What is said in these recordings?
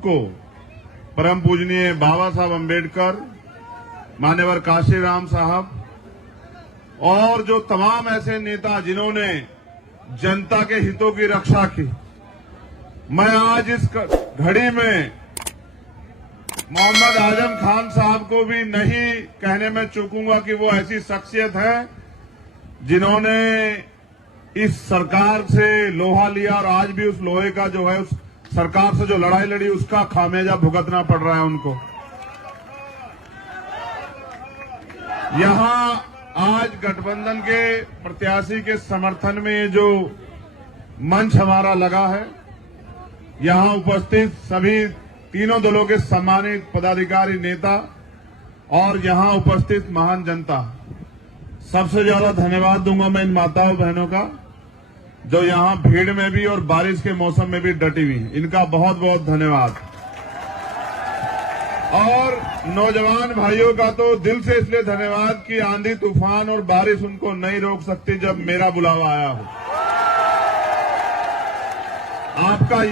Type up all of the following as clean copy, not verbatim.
को परम पूजनीय बाबा साहब अम्बेडकर, मान्यवर काशीराम साहब और जो तमाम ऐसे नेता जिन्होंने जनता के हितों की रक्षा की, मैं आज इस घड़ी में मोहम्मद आजम खान साहब को भी नहीं कहने में चूकूंगा कि वो ऐसी शख्सियत है जिन्होंने इस सरकार से लोहा लिया और आज भी उस लोहे का जो है उस सरकार से जो लड़ाई लड़ी उसका खामियाजा भुगतना पड़ रहा है उनको। यहां आज गठबंधन के प्रत्याशी के समर्थन में जो मंच हमारा लगा है, यहां उपस्थित सभी तीनों दलों के सम्मानित पदाधिकारी, नेता और यहां उपस्थित महान जनता, सबसे ज्यादा धन्यवाद दूंगा मैं इन माताओं बहनों का जो यहां भीड़ में भी और बारिश के मौसम में भी डटी हुई हैं। इनका बहुत बहुत धन्यवाद। और नौजवान भाइयों का तो दिल से इसलिए धन्यवाद कि आंधी तूफान और बारिश उनको नहीं रोक सकती जब मेरा बुलावा आया हो। आपका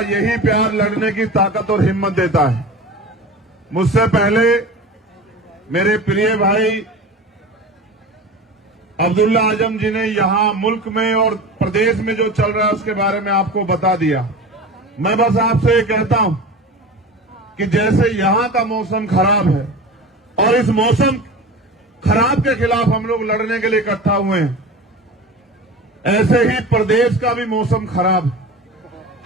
यही प्यार लड़ने की ताकत और हिम्मत देता है। मुझसे पहले मेरे प्रिय भाई अब्दुल्ला आजम जी ने यहां मुल्क में और प्रदेश में जो चल रहा है उसके बारे में आपको बता दिया। मैं बस आपसे ये कहता हूं कि जैसे यहां का मौसम खराब है और इस मौसम खराब के खिलाफ हम लोग लड़ने के लिए इकट्ठा हुए हैं, ऐसे ही प्रदेश का भी मौसम खराब है।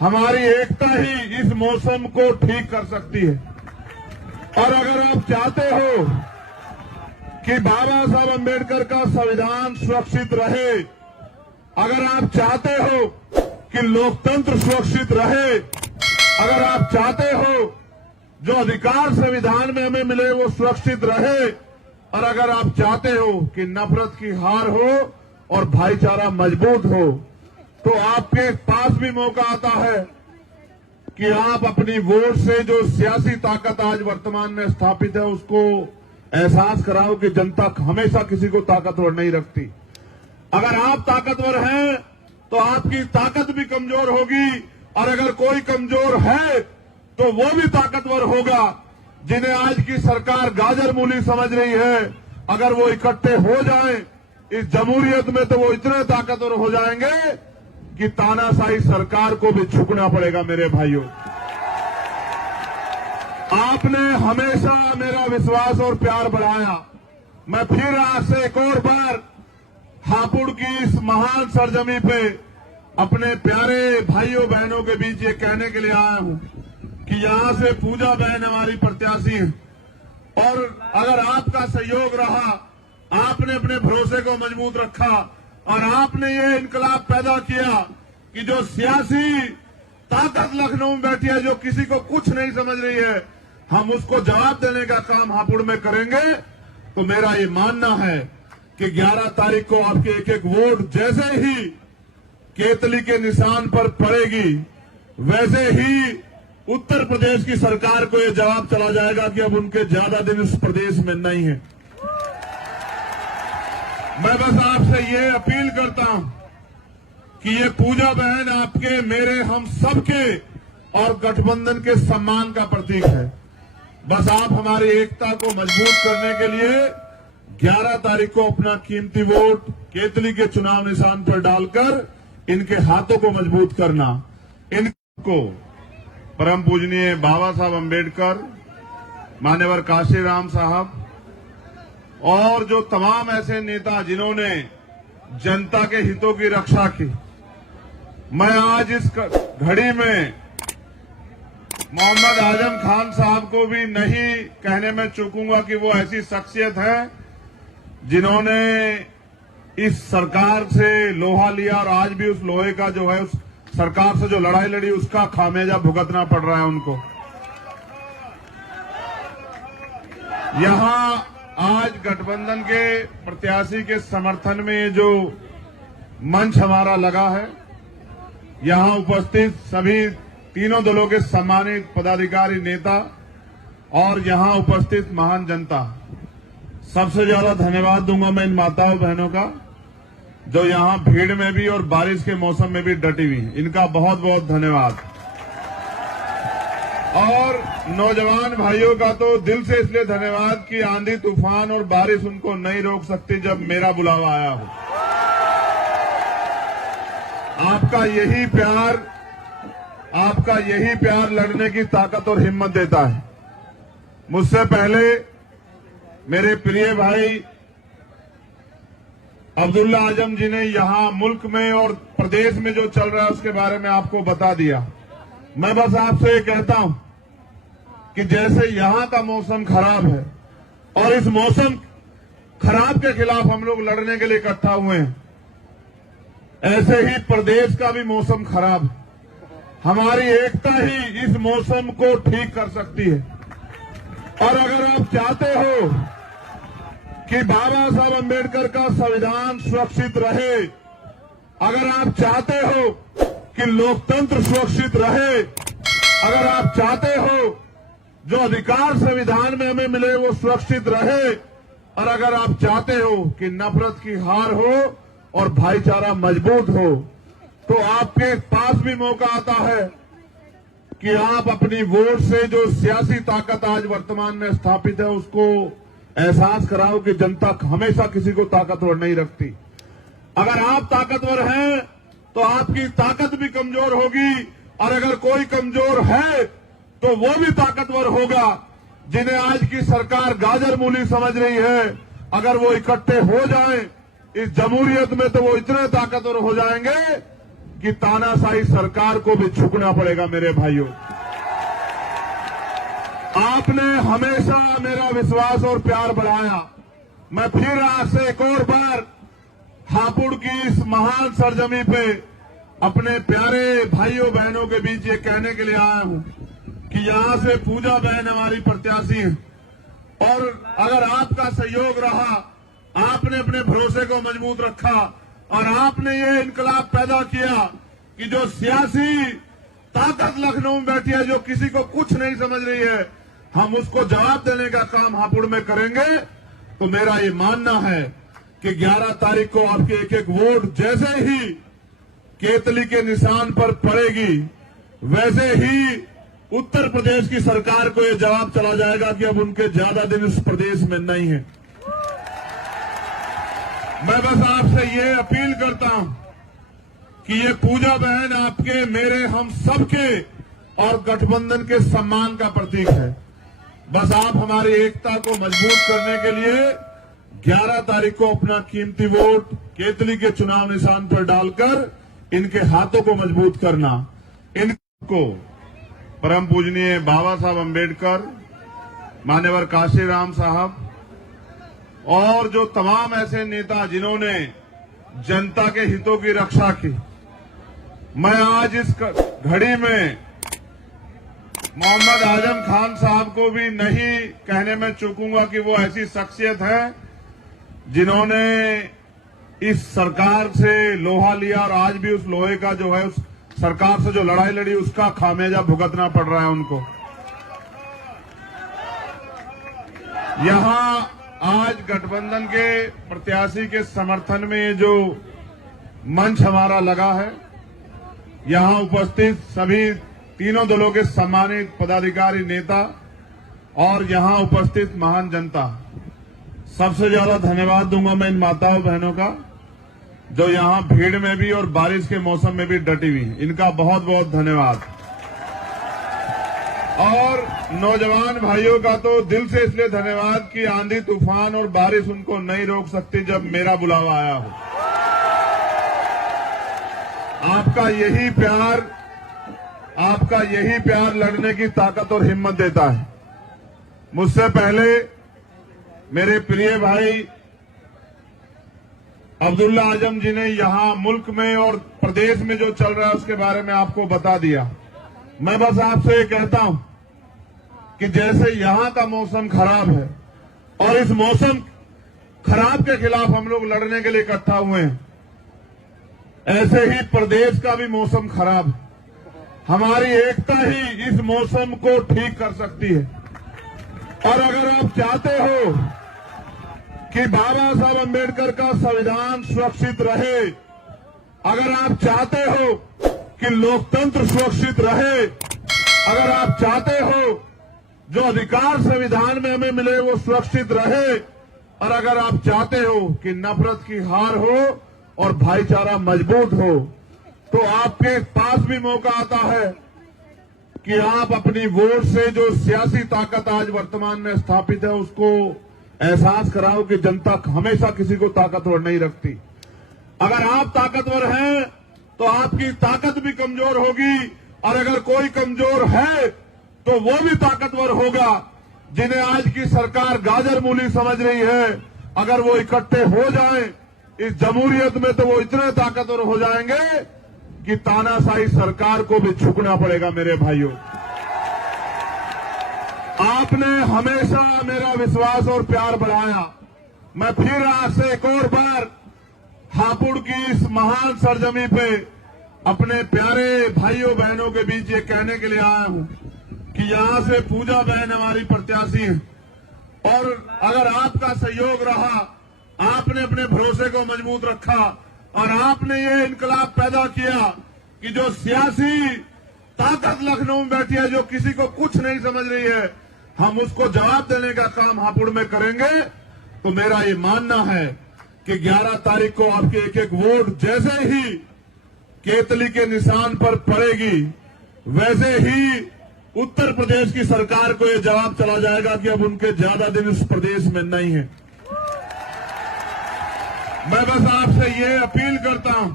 हमारी एकता ही इस मौसम को ठीक कर सकती है। और अगर आप चाहते हो कि बाबा साहब अम्बेडकर का संविधान सुरक्षित रहे, अगर आप चाहते हो कि लोकतंत्र सुरक्षित रहे, अगर आप चाहते हो जो अधिकार संविधान में हमें मिले वो सुरक्षित रहे, और अगर आप चाहते हो कि नफरत की हार हो और भाईचारा मजबूत हो, तो आपके पास भी मौका आता है कि आप अपनी वोट से जो सियासी ताकत आज वर्तमान में स्थापित है उसको एहसास कराओ कि जनता हमेशा किसी को ताकतवर नहीं रखती। अगर आप ताकतवर हैं तो आपकी ताकत भी कमजोर होगी, और अगर कोई कमजोर है तो वो भी ताकतवर होगा। जिन्हें आज की सरकार गाजर मूली समझ रही है, अगर वो इकट्ठे हो जाएं इस जमहूरियत में तो वो इतने ताकतवर हो जाएंगे कि तानाशाही सरकार को भी झुकना पड़ेगा। मेरे भाइयों, आपने हमेशा मेरा विश्वास और प्यार बढ़ाया। मैं फिर आज से एक और बार हापुड़ की इस महान सरजमी पे अपने प्यारे भाइयों बहनों के बीच ये कहने के लिए आया हूं कि यहां से पूजा बहन हमारी प्रत्याशी है, और अगर आपका सहयोग रहा, आपने अपने भरोसे को मजबूत रखा और आपने ये इनकलाब पैदा किया कि जो सियासी ताकत लखनऊ में बैठी है, जो किसी को कुछ नहीं समझ रही है, हम उसको जवाब देने का काम हापुड़ में करेंगे। तो मेरा ये मानना है कि 11 तारीख को आपके एक एक वोट जैसे ही केतली के निशान पर पड़ेगी, वैसे ही उत्तर प्रदेश की सरकार को ये जवाब चला जाएगा कि अब उनके ज्यादा दिन उस प्रदेश में नहीं है। मैं बस आपसे ये अपील करता हूं कि ये पूजा बहन आपके, मेरे, हम सबके और गठबंधन के सम्मान का प्रतीक है। बस आप हमारी एकता को मजबूत करने के लिए 11 तारीख को अपना कीमती वोट केतली के चुनाव निशान पर डालकर इनके हाथों को मजबूत करना। इनको परम पूजनीय बाबा साहब अम्बेडकर, मान्यवर काशीराम साहब और जो तमाम ऐसे नेता जिन्होंने जनता के हितों की रक्षा की, मैं आज इस घड़ी में मोहम्मद आजम खान साहब को भी नहीं कहने में चूकूंगा कि वो ऐसी शख्सियत है जिन्होंने इस सरकार से लोहा लिया और आज भी उस लोहे का जो है उस सरकार से जो लड़ाई लड़ी उसका खामियाजा भुगतना पड़ रहा है उनको। यहां आज गठबंधन के प्रत्याशी के समर्थन में जो मंच हमारा लगा है, यहां उपस्थित सभी तीनों दलों के सम्मानित पदाधिकारी, नेता और यहां उपस्थित महान जनता, सबसे ज्यादा धन्यवाद दूंगा मैं इन माताओं बहनों का जो यहां भीड़ में भी और बारिश के मौसम में भी डटी हुई हैं। इनका बहुत बहुत धन्यवाद। और नौजवान भाइयों का तो दिल से इसलिए धन्यवाद कि आंधी तूफान और बारिश उनको नहीं रोक सकती जब मेरा बुलावा आया हो। आपका यही प्यार लड़ने की ताकत और हिम्मत देता है। मुझसे पहले मेरे प्रिय भाई अब्दुल्ला आजम जी ने यहां मुल्क में और प्रदेश में जो चल रहा है उसके बारे में आपको बता दिया। मैं बस आपसे ये कहता हूं कि जैसे यहां का मौसम खराब है और इस मौसम खराब के खिलाफ हम लोग लड़ने के लिए इकट्ठा हुए हैं, ऐसे ही प्रदेश का भी मौसम खराब है। हमारी एकता ही इस मौसम को ठीक कर सकती है। और अगर आप चाहते हो कि बाबा साहब अम्बेडकर का संविधान सुरक्षित रहे, अगर आप चाहते हो कि लोकतंत्र सुरक्षित रहे, अगर आप चाहते हो जो अधिकार संविधान में हमें मिले वो सुरक्षित रहे, और अगर आप चाहते हो कि नफरत की हार हो और भाईचारा मजबूत हो, तो आपके पास भी मौका आता है कि आप अपनी वोट से जो सियासी ताकत आज वर्तमान में स्थापित है उसको एहसास कराओ कि जनता हमेशा किसी को ताकतवर नहीं रखती। अगर आप ताकतवर हैं तो आपकी ताकत भी कमजोर होगी, और अगर कोई कमजोर है तो वो भी ताकतवर होगा। जिन्हें आज की सरकार गाजर मूली समझ रही है, अगर वो इकट्ठे हो जाएं इस जमहूरियत में तो वो इतने ताकतवर हो जाएंगे कि तानाशाही सरकार को भी झुकना पड़ेगा। मेरे भाइयों, आपने हमेशा मेरा विश्वास और प्यार बढ़ाया। मैं फिर आज से एक और बार हापुड़ की इस महान सरजमी पे अपने प्यारे भाइयों बहनों के बीच ये कहने के लिए आया हूं कि यहां से पूजा बहन हमारी प्रत्याशी है, और अगर आपका सहयोग रहा, आपने अपने भरोसे को मजबूत रखा और आपने ये इनकलाब पैदा किया कि जो सियासी ताकत लखनऊ में बैठी है, जो किसी को कुछ नहीं समझ रही है, हम उसको जवाब देने का काम हापुड़ में करेंगे। तो मेरा ये मानना है कि 11 तारीख को आपके एक एक वोट जैसे ही केतली के निशान पर पड़ेगी, वैसे ही उत्तर प्रदेश की सरकार को ये जवाब चला जाएगा कि अब उनके ज्यादा दिन उस प्रदेश में नहीं है। मैं बस आपसे ये अपील करता हूं कि ये पूजा बहन आपके, मेरे, हम सबके और गठबंधन के सम्मान का प्रतीक है। बस आप हमारी एकता को मजबूत करने के लिए 11 तारीख को अपना कीमती वोट केतली के चुनाव निशान पर डालकर इनके हाथों को मजबूत करना। इनको परम पूजनीय बाबा साहब अम्बेडकर, मान्यवर काशीराम साहब और जो तमाम ऐसे नेता जिन्होंने जनता के हितों की रक्षा की, मैं आज इस घड़ी में मोहम्मद आजम खान साहब को भी नहीं कहने में चूकूंगा कि वो ऐसी शख्सियत है जिन्होंने इस सरकार से लोहा लिया और आज भी उस लोहे का जो है, उस सरकार से जो लड़ाई लड़ी उसका खामियाजा भुगतना पड़ रहा है उनको। यहां आज गठबंधन के प्रत्याशी के समर्थन में जो मंच हमारा लगा है, यहां उपस्थित सभी तीनों दलों के सम्मानित पदाधिकारी, नेता और यहां उपस्थित महान जनता, सबसे ज्यादा धन्यवाद दूंगा मैं इन माताओं बहनों का जो यहां भीड़ में भी और बारिश के मौसम में भी डटी हुई। इनका बहुत बहुत धन्यवाद। और नौजवान भाइयों का तो दिल से इसलिए धन्यवाद कि आंधी तूफान और बारिश उनको नहीं रोक सकती जब मेरा बुलावा आया हो। आपका यही प्यार लड़ने की ताकत और हिम्मत देता है। मुझसे पहले मेरे प्रिय भाई अब्दुल्ला आजम जी ने यहां मुल्क में और प्रदेश में जो चल रहा है उसके बारे में आपको बता दिया। मैं बस आपसे ये कहता हूं कि जैसे यहां का मौसम खराब है और इस मौसम खराब के खिलाफ हम लोग लड़ने के लिए इकट्ठा हुए हैं, ऐसे ही प्रदेश का भी मौसम खराब है। हमारी एकता ही इस मौसम को ठीक कर सकती है। और अगर आप चाहते हो कि बाबा साहब अम्बेडकर का संविधान सुरक्षित रहे, अगर आप चाहते हो कि लोकतंत्र सुरक्षित रहे, अगर आप चाहते हो जो अधिकार संविधान में हमें मिले वो सुरक्षित रहे, और अगर आप चाहते हो कि नफरत की हार हो और भाईचारा मजबूत हो, तो आपके पास भी मौका आता है कि आप अपनी वोट से जो सियासी ताकत आज वर्तमान में स्थापित है उसको एहसास कराओ कि जनता हमेशा किसी को ताकतवर नहीं रखती। अगर आप ताकतवर हैं तो आपकी ताकत भी कमजोर होगी, और अगर कोई कमजोर है तो वो भी ताकतवर होगा। जिन्हें आज की सरकार गाजर मूली समझ रही है, अगर वो इकट्ठे हो जाएं इस जमहूरियत में तो वो इतने ताकतवर हो जाएंगे कि तानाशाही सरकार को भी झुकना पड़ेगा। मेरे भाइयों, आपने हमेशा मेरा विश्वास और प्यार बढ़ाया। मैं फिर आज से एक और बार हापुड़ की इस महान सरजमी पे अपने प्यारे भाइयों बहनों के बीच ये कहने के लिए आया हूं कि यहां से पूजा बहन हमारी प्रत्याशी है, और अगर आपका सहयोग रहा, आपने अपने भरोसे को मजबूत रखा और आपने ये इनकलाब पैदा किया कि जो सियासी ताकत लखनऊ में बैठी है, जो किसी को कुछ नहीं समझ रही है, हम उसको जवाब देने का काम हापुड़ में करेंगे। तो मेरा ये मानना है कि 11 तारीख को आपके एक एक वोट जैसे ही केतली के निशान पर पड़ेगी, वैसे ही उत्तर प्रदेश की सरकार को यह जवाब चला जाएगा कि अब उनके ज्यादा दिन उस प्रदेश में नहीं है। मैं बस आपसे ये अपील करता हूं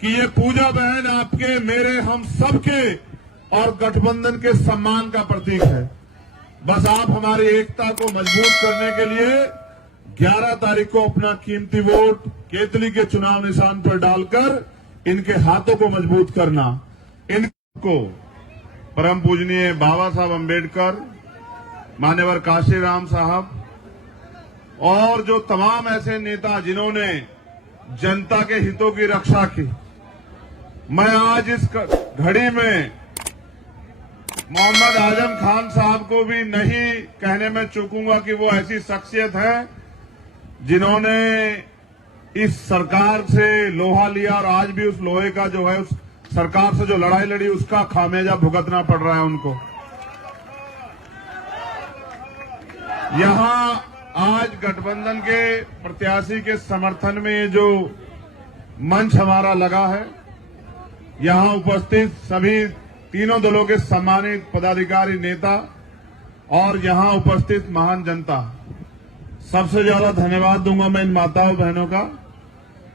कि ये पूजा बहन आपके, मेरे, हम सबके और गठबंधन के सम्मान का प्रतीक है। बस आप हमारी एकता को मजबूत करने के लिए 11 तारीख को अपना कीमती वोट केतली के चुनाव निशान पर डालकर इनके हाथों को मजबूत करना। इनको परम पूजनीय बाबा साहब अम्बेडकर, मान्यवर काशीराम साहब और जो तमाम ऐसे नेता जिन्होंने जनता के हितों की रक्षा की, मैं आज इस घड़ी में मोहम्मद आजम खान साहब को भी नहीं कहने में चूकूंगा कि वो ऐसी शख्सियत है जिन्होंने इस सरकार से लोहा लिया और आज भी उस लोहे का जो है, उस सरकार से जो लड़ाई लड़ी उसका खामियाजा भुगतना पड़ रहा है उनको। यहां आज गठबंधन के प्रत्याशी के समर्थन में जो मंच हमारा लगा है, यहां उपस्थित सभी तीनों दलों के सम्मानित पदाधिकारी, नेता और यहां उपस्थित महान जनता, सबसे ज्यादा धन्यवाद दूंगा मैं इन माताओं बहनों का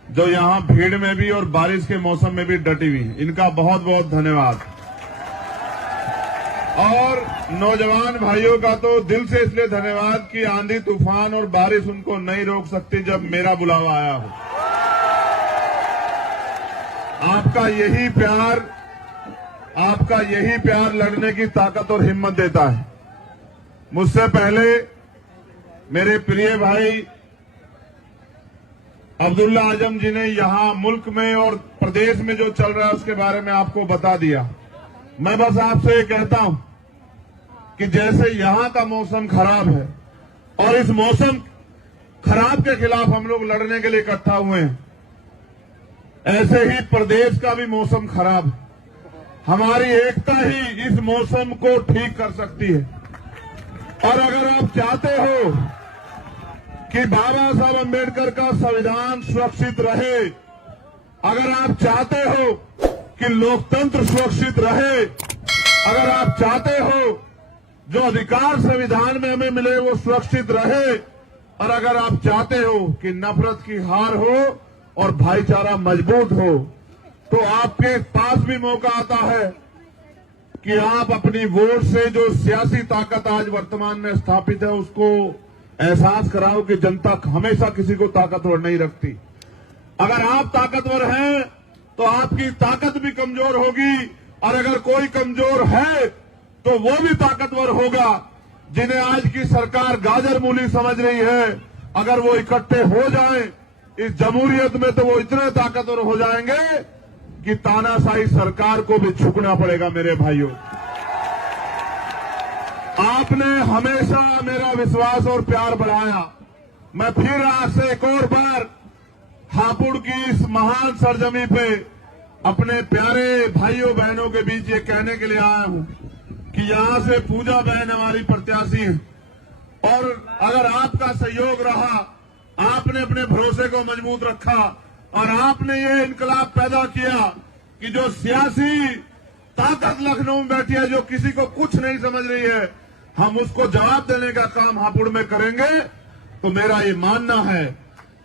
जो यहां भीड़ में भी और बारिश के मौसम में भी डटी हुई हैं। इनका बहुत बहुत धन्यवाद। और नौजवान भाइयों का तो दिल से इसलिए धन्यवाद कि आंधी तूफान और बारिश उनको नहीं रोक सकती जब मेरा बुलावा आया हो। आपका यही प्यार लड़ने की ताकत और हिम्मत देता है। मुझसे पहले मेरे प्रिय भाई अब्दुल्ला आजम जी ने यहां मुल्क में और प्रदेश में जो चल रहा है उसके बारे में आपको बता दिया। मैं बस आपसे ये कहता हूं कि जैसे यहां का मौसम खराब है और इस मौसम खराब के खिलाफ हम लोग लड़ने के लिए इकट्ठा हुए हैं, ऐसे ही प्रदेश का भी मौसम खराब है। हमारी एकता ही इस मौसम को ठीक कर सकती है। और अगर आप चाहते हो कि बाबा साहब अम्बेडकर का संविधान सुरक्षित रहे, अगर आप चाहते हो कि लोकतंत्र सुरक्षित रहे, अगर आप चाहते हो जो अधिकार संविधान में हमें मिले वो सुरक्षित रहे, और अगर आप चाहते हो कि नफरत की हार हो और भाईचारा मजबूत हो, तो आपके पास भी मौका आता है कि आप अपनी वोट से जो सियासी ताकत आज वर्तमान में स्थापित है उसको एहसास कराओ कि जनता हमेशा किसी को ताकतवर नहीं रखती। अगर आप ताकतवर हैं तो आपकी ताकत भी कमजोर होगी, और अगर कोई कमजोर है तो वो भी ताकतवर होगा। जिन्हें आज की सरकार गाजर मूली समझ रही है, अगर वो इकट्ठे हो जाएं इस जमहूरियत में तो वो इतने ताकतवर हो जाएंगे कि तानाशाही सरकार को भी झुकना पड़ेगा। मेरे भाइयों, आपने हमेशा मेरा विश्वास और प्यार बढ़ाया। मैं फिर आज से एक और बार हापुड़ की इस महान सरजमी पे अपने प्यारे भाइयों बहनों के बीच ये कहने के लिए आया हूं कि यहां से पूजा बहन हमारी प्रत्याशी हैं और अगर आपका सहयोग रहा, आपने अपने भरोसे को मजबूत रखा और आपने ये इनकलाब पैदा किया कि जो सियासी ताकत लखनऊ में बैठी है, जो किसी को कुछ नहीं समझ रही है, हम उसको जवाब देने का काम हापुड़ में करेंगे। तो मेरा ये मानना है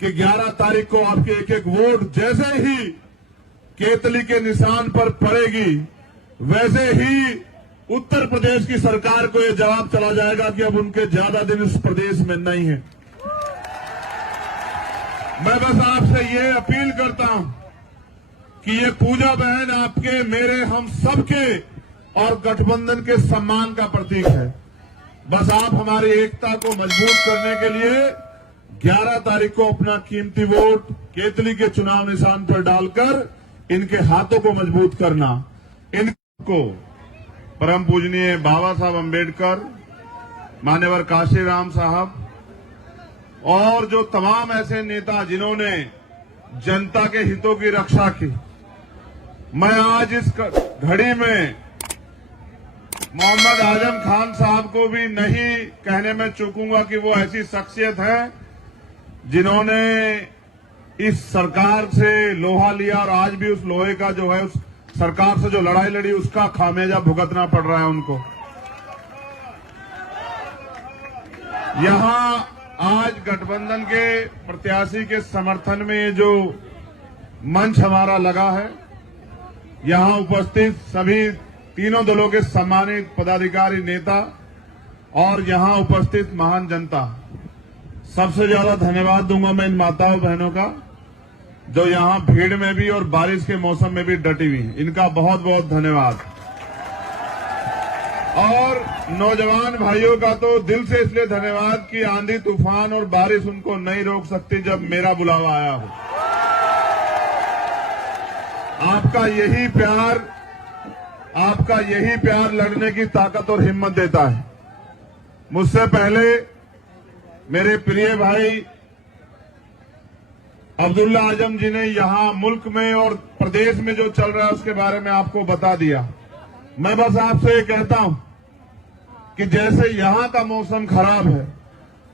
कि 11 तारीख को आपके एक एक वोट जैसे ही केतली के निशान पर पड़ेगी, वैसे ही उत्तर प्रदेश की सरकार को यह जवाब चला जाएगा कि अब उनके ज्यादा दिन इस प्रदेश में नहीं है। मैं बस आपसे ये अपील करता हूं कि ये पूजा बहन आपके, मेरे, हम सबके और गठबंधन के सम्मान का प्रतीक है। बस आप हमारी एकता को मजबूत करने के लिए 11 तारीख को अपना कीमती वोट केतली के चुनाव निशान पर डालकर इनके हाथों को मजबूत करना। इनको परम पूजनीय बाबा साहब अम्बेडकर, मान्यवर काशीराम साहब और जो तमाम ऐसे नेता जिन्होंने जनता के हितों की रक्षा की, मैं आज इस घड़ी में मोहम्मद आजम खान साहब को भी नहीं कहने में चूकूंगा कि वो ऐसी शख्सियत है जिन्होंने इस सरकार से लोहा लिया और आज भी उस लोहे का जो है, उस सरकार से जो लड़ाई लड़ी, उसका खामियाजा भुगतना पड़ रहा है उनको। यहां आज गठबंधन के प्रत्याशी के समर्थन में जो मंच हमारा लगा है, यहां उपस्थित सभी तीनों दलों के सम्मानित पदाधिकारी, नेता और यहां उपस्थित महान जनता, सबसे ज्यादा धन्यवाद दूंगा मैं इन माताओं बहनों का जो यहां भीड़ में भी और बारिश के मौसम में भी डटी हुई हैं। इनका बहुत बहुत धन्यवाद। और नौजवान भाइयों का तो दिल से इसलिए धन्यवाद कि आंधी तूफान और बारिश उनको नहीं रोक सकती जब मेरा बुलावा आया हो। आपका यही प्यार लड़ने की ताकत और हिम्मत देता है। मुझसे पहले मेरे प्रिय भाई अब्दुल्ला आजम जी ने यहां मुल्क में और प्रदेश में जो चल रहा है उसके बारे में आपको बता दिया। मैं बस आपसे ये कहता हूं कि जैसे यहां का मौसम खराब है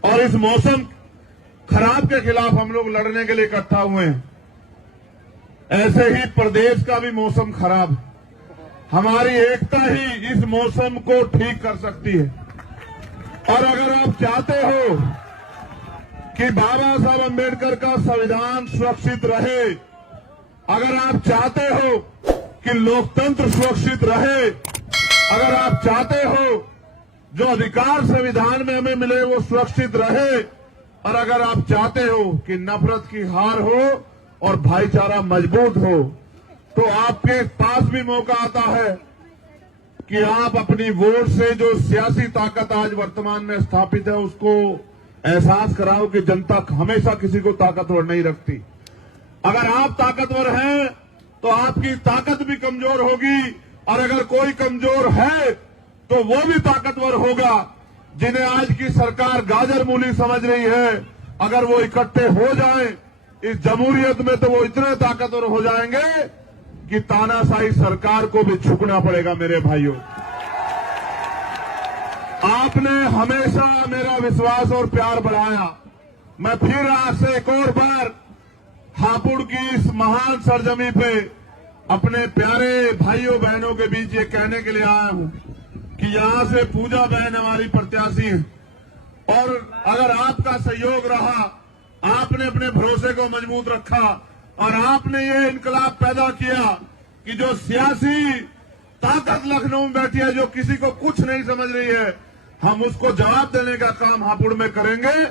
और इस मौसम खराब के खिलाफ हम लोग लड़ने के लिए इकट्ठा हुए हैं, ऐसे ही प्रदेश का भी मौसम खराब है। हमारी एकता ही इस मौसम को ठीक कर सकती है। और अगर आप चाहते हो कि बाबा साहब अम्बेडकर का संविधान सुरक्षित रहे, अगर आप चाहते हो कि लोकतंत्र सुरक्षित रहे, अगर आप चाहते हो जो अधिकार संविधान में हमें मिले वो सुरक्षित रहे, और अगर आप चाहते हो कि नफरत की हार हो और भाईचारा मजबूत हो, तो आपके पास भी मौका आता है कि आप अपनी वोट से जो सियासी ताकत आज वर्तमान में स्थापित है उसको एहसास कराओ कि जनता हमेशा किसी को ताकतवर नहीं रखती। अगर आप ताकतवर हैं तो आपकी ताकत भी कमजोर होगी, और अगर कोई कमजोर है तो वो भी ताकतवर होगा। जिन्हें आज की सरकार गाजर मूली समझ रही है, अगर वो इकट्ठे हो जाएं इस जमहूरियत में तो वो इतने ताकतवर हो जाएंगे कि तानाशाही सरकार को भी झुकना पड़ेगा। मेरे भाइयों, आपने हमेशा मेरा विश्वास और प्यार बढ़ाया। मैं फिर आज से एक और बार हापुड़ की इस महान सरजमी पे अपने प्यारे भाइयों बहनों के बीच ये कहने के लिए आया हूं कि यहां से पूजा बहन हमारी प्रत्याशी है और अगर आपका सहयोग रहा, आपने अपने भरोसे को मजबूत रखा और आपने ये इनकलाब पैदा किया कि जो सियासी ताकत लखनऊ में बैठी है, जो किसी को कुछ नहीं समझ रही है, हम उसको जवाब देने का काम हापुड़ में करेंगे।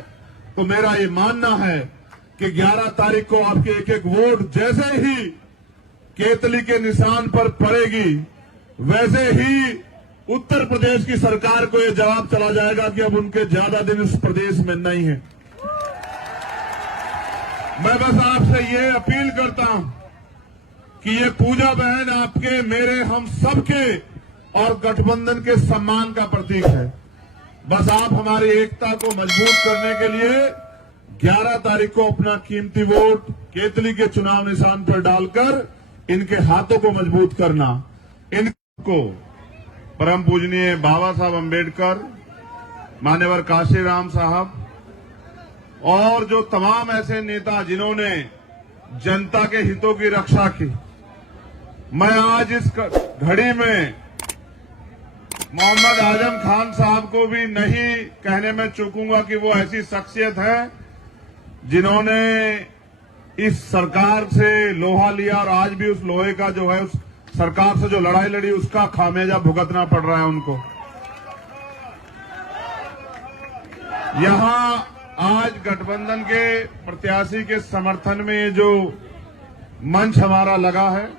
तो मेरा ये मानना है कि 11 तारीख को आपके एक एक वोट जैसे ही केतली के निशान पर पड़ेगी, वैसे ही उत्तर प्रदेश की सरकार को यह जवाब चला जाएगा कि अब उनके ज्यादा दिन इस प्रदेश में नहीं है। मैं बस आपसे ये अपील करता हूं कि ये पूजा बहन आपके, मेरे, हम सबके और गठबंधन के सम्मान का प्रतीक है। बस आप हमारी एकता को मजबूत करने के लिए 11 तारीख को अपना कीमती वोट केतली के चुनाव निशान पर डालकर इनके हाथों को मजबूत करना, इनको परम पूजनीय बाबा साहब अम्बेडकर, मान्यवर काशीराम साहब और जो तमाम ऐसे नेता जिन्होंने जनता के हितों की रक्षा की, मैं आज इस घड़ी में मोहम्मद आजम खान साहब को भी नहीं कहने में चूकूंगा कि वो ऐसी शख्सियत है जिन्होंने इस सरकार से लोहा लिया और आज भी उस लोहे का जो है उस सरकार से जो लड़ाई लड़ी उसका खामियाजा भुगतना पड़ रहा है उनको। यहां आज गठबंधन के प्रत्याशी के समर्थन में जो मंच हमारा लगा है,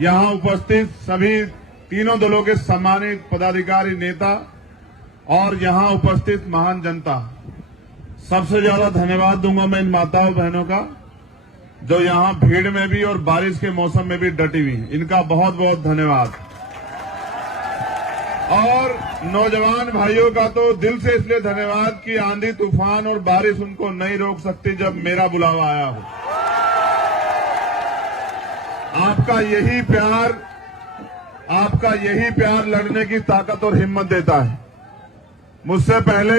यहां उपस्थित सभी तीनों दलों के सम्मानित पदाधिकारी, नेता और यहां उपस्थित महान जनता, सबसे ज्यादा धन्यवाद दूंगा मैं इन माताओं बहनों का जो यहां भीड़ में भी और बारिश के मौसम में भी डटी हुई हैं। इनका बहुत बहुत धन्यवाद। और नौजवान भाइयों का तो दिल से इसलिए धन्यवाद कि आंधी तूफान और बारिश उनको नहीं रोक सकती जब मेरा बुलावा आया हो। आपका यही प्यार लड़ने की ताकत और हिम्मत देता है। मुझसे पहले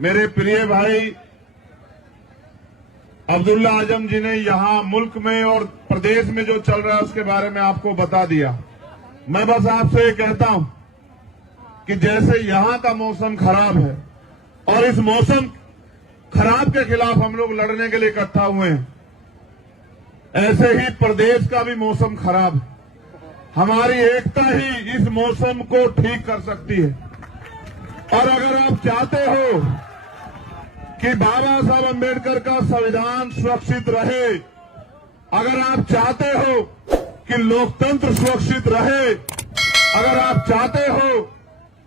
मेरे प्रिय भाई अब्दुल्ला आजम जी ने यहां मुल्क में और प्रदेश में जो चल रहा है उसके बारे में आपको बता दिया। मैं बस आपसे ये कहता हूं कि जैसे यहां का मौसम खराब है और इस मौसम खराब के खिलाफ हम लोग लड़ने के लिए इकट्ठा हुए हैं, ऐसे ही प्रदेश का भी मौसम खराब है। हमारी एकता ही इस मौसम को ठीक कर सकती है। और अगर आप चाहते हो कि बाबा साहब अम्बेडकर का संविधान सुरक्षित रहे, अगर आप चाहते हो कि लोकतंत्र सुरक्षित रहे, अगर आप चाहते हो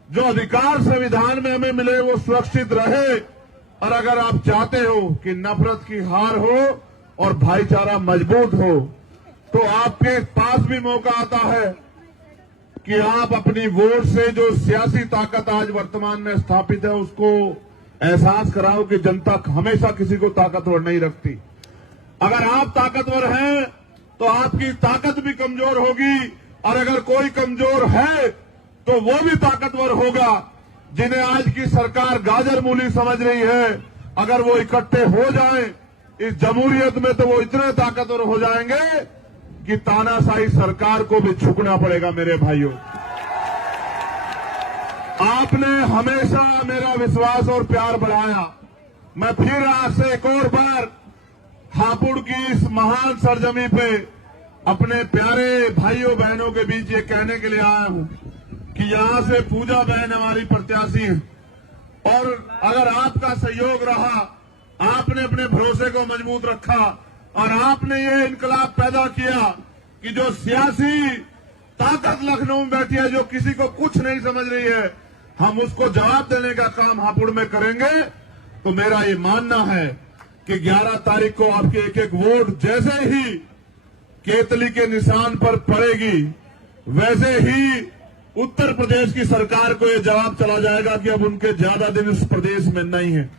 जो अधिकार संविधान में हमें मिले वो सुरक्षित रहे, और अगर आप चाहते हो कि नफरत की हार हो और भाईचारा मजबूत हो, तो आपके पास भी मौका आता है कि आप अपनी वोट से जो सियासी ताकत आज वर्तमान में स्थापित है उसको एहसास कराओ कि जनता हमेशा किसी को ताकतवर नहीं रखती। अगर आप ताकतवर हैं तो आपकी ताकत भी कमजोर होगी, और अगर कोई कमजोर है तो वो भी ताकतवर होगा। जिन्हें आज की सरकार गाजर मूली समझ रही है, अगर वो इकट्ठे हो जाएं इस जमहूरियत में तो वो इतने ताकतवर हो जाएंगे कि तानाशाही सरकार को भी झुकना पड़ेगा। मेरे भाइयों, आपने हमेशा मेरा विश्वास और प्यार बढ़ाया। मैं फिर आज से एक और बार हापुड़ की इस महान सरजमी पे अपने प्यारे भाइयों बहनों के बीच ये कहने के लिए आया हूं कि यहां से पूजा बहन हमारी प्रत्याशी है, और अगर आपका सहयोग रहा, आपने अपने भरोसे को मजबूत रखा और आपने ये इनकलाब पैदा किया कि जो सियासी ताकत लखनऊ में बैठी है, जो किसी को कुछ नहीं समझ रही है, हम उसको जवाब देने का काम हापुड़ में करेंगे। तो मेरा ये मानना है कि 11 तारीख को आपके एक एक वोट जैसे ही केतली के निशान पर पड़ेगी, वैसे ही उत्तर प्रदेश की सरकार को ये जवाब चला जाएगा कि अब उनके ज्यादा दिन इस प्रदेश में नहीं है।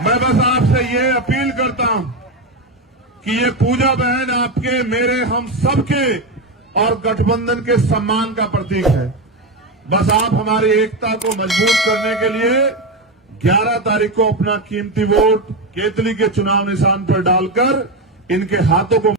मैं बस आपसे ये अपील करता हूं कि ये पूजा बहन आपके, मेरे, हम सबके और गठबंधन के सम्मान का प्रतीक है। बस आप हमारी एकता को मजबूत करने के लिए 11 तारीख को अपना कीमती वोट केतली के चुनाव निशान पर डालकर इनके हाथों को